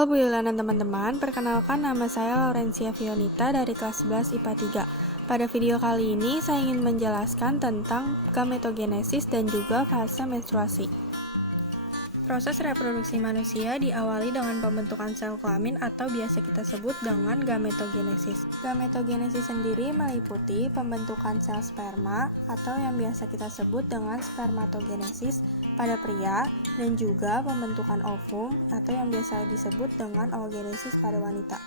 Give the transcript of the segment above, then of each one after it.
Halo Bu Yuliana dan teman-teman, perkenalkan nama saya Laurencia Fionita dari kelas 11 IPA 3. Pada video kali ini saya ingin menjelaskan tentang gametogenesis dan juga fase menstruasi. Proses reproduksi manusia diawali dengan pembentukan sel kelamin atau biasa kita sebut dengan gametogenesis. Gametogenesis sendiri meliputi pembentukan sel sperma atau yang biasa kita sebut dengan spermatogenesis pada pria dan juga pembentukan ovum atau yang biasa disebut dengan oogenesis pada wanita.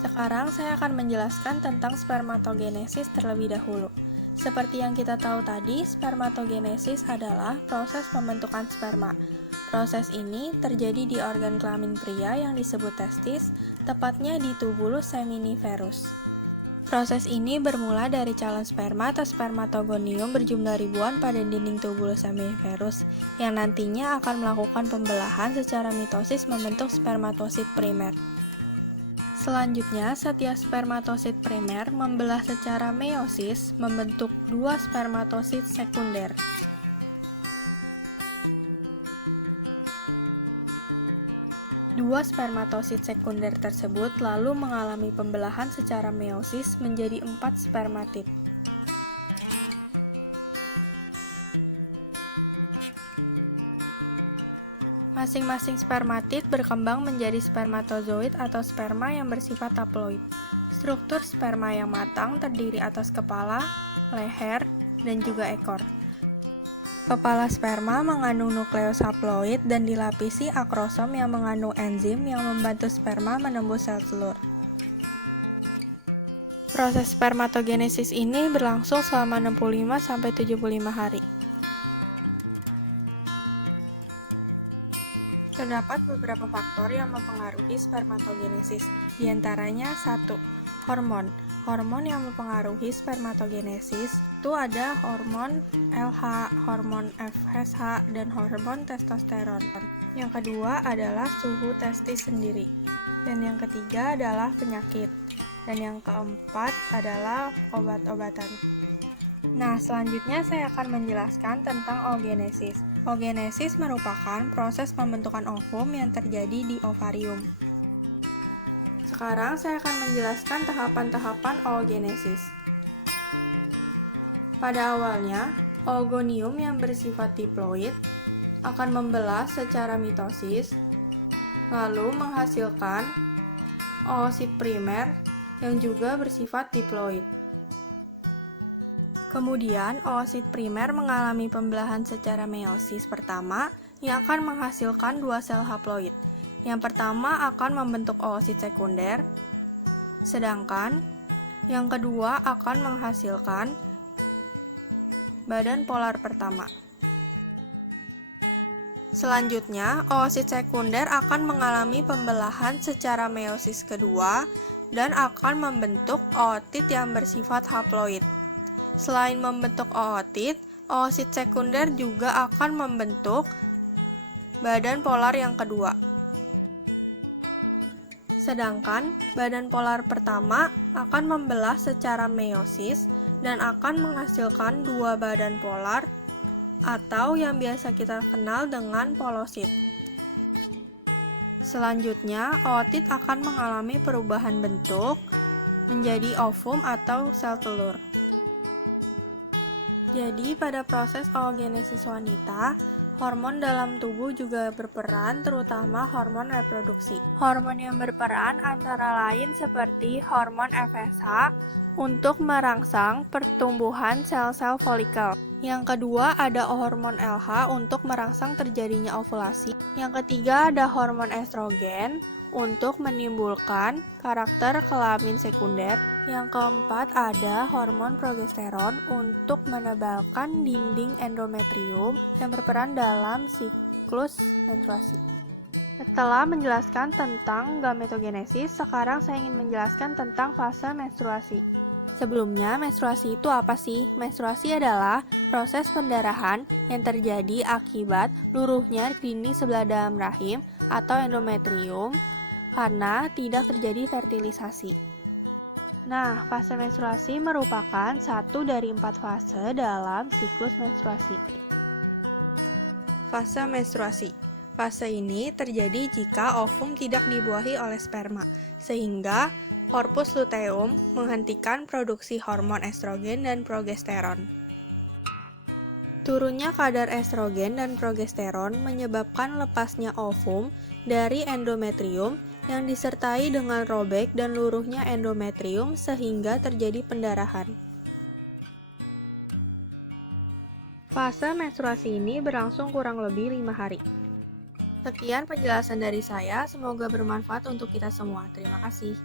Sekarang saya akan menjelaskan tentang spermatogenesis terlebih dahulu. Seperti yang kita tahu tadi, spermatogenesis adalah proses pembentukan sperma. Proses ini terjadi di organ kelamin pria yang disebut testis, tepatnya di tubulus seminiferus. Proses ini bermula dari calon sperma atau spermatogonium berjumlah ribuan pada dinding tubulus seminiferus, yang nantinya akan melakukan pembelahan secara mitosis membentuk spermatosit primer. Selanjutnya, setiap spermatosit primer membelah secara meiosis membentuk dua spermatosit sekunder. Dua spermatosit sekunder tersebut lalu mengalami pembelahan secara meiosis menjadi 4 spermatid. Masing-masing spermatid berkembang menjadi spermatozoid atau sperma yang bersifat haploid. Struktur sperma yang matang terdiri atas kepala, leher, dan juga ekor. Kepala sperma mengandung nukleus haploid dan dilapisi akrosom yang mengandung enzim yang membantu sperma menembus sel telur. Proses spermatogenesis ini berlangsung selama 65-75 hari. Terdapat beberapa faktor yang mempengaruhi spermatogenesis, diantaranya 1. Hormon. Hormon yang mempengaruhi spermatogenesis itu ada hormon LH, hormon FSH, dan hormon testosteron. Yang kedua adalah suhu testis sendiri. Dan yang ketiga adalah penyakit. Dan yang keempat adalah obat-obatan. Nah, selanjutnya saya akan menjelaskan tentang oogenesis. Oogenesis merupakan proses pembentukan ovum yang terjadi di ovarium. Sekarang saya akan menjelaskan tahapan-tahapan oogenesis. Pada awalnya, oogonium yang bersifat diploid akan membelah secara mitosis, lalu menghasilkan oosit primer yang juga bersifat diploid. Kemudian, oosit primer mengalami pembelahan secara meiosis pertama yang akan menghasilkan dua sel haploid. Yang pertama akan membentuk oosit sekunder, sedangkan yang kedua akan menghasilkan badan polar pertama. Selanjutnya, oosit sekunder akan mengalami pembelahan secara meiosis kedua dan akan membentuk ootit yang bersifat haploid. Selain membentuk ootit, oosit sekunder juga akan membentuk badan polar yang kedua. Sedangkan badan polar pertama akan membelah secara meiosis dan akan menghasilkan dua badan polar atau yang biasa kita kenal dengan polosit. Selanjutnya, ootit akan mengalami perubahan bentuk menjadi ovum atau sel telur. Jadi, pada proses oogenesis wanita, hormon dalam tubuh juga berperan, terutama hormon reproduksi. Hormon yang berperan antara lain seperti hormon FSH untuk merangsang pertumbuhan sel-sel folikel. Yang kedua ada hormon LH untuk merangsang terjadinya ovulasi. Yang ketiga ada hormon estrogen untuk menimbulkan karakter kelamin sekunder. Yang keempat ada hormon progesteron untuk menebalkan dinding endometrium yang berperan dalam siklus menstruasi. Setelah menjelaskan tentang gametogenesis, sekarang saya ingin menjelaskan tentang fase menstruasi. Sebelumnya, menstruasi itu apa sih? Menstruasi adalah proses pendarahan yang terjadi akibat luruhnya dinding sebelah dalam rahim atau endometrium karena tidak terjadi fertilisasi. Nah, fase menstruasi merupakan satu dari 4 fase dalam siklus menstruasi. Fase menstruasi. Fase ini terjadi jika ovum tidak dibuahi oleh sperma, sehingga korpus luteum menghentikan produksi hormon estrogen dan progesteron. Turunnya kadar estrogen dan progesteron menyebabkan lepasnya ovum dari endometrium yang disertai dengan robek dan luruhnya endometrium sehingga terjadi pendarahan. Fase menstruasi ini berlangsung kurang lebih 5 hari. Sekian penjelasan dari saya, semoga bermanfaat untuk kita semua. Terima kasih.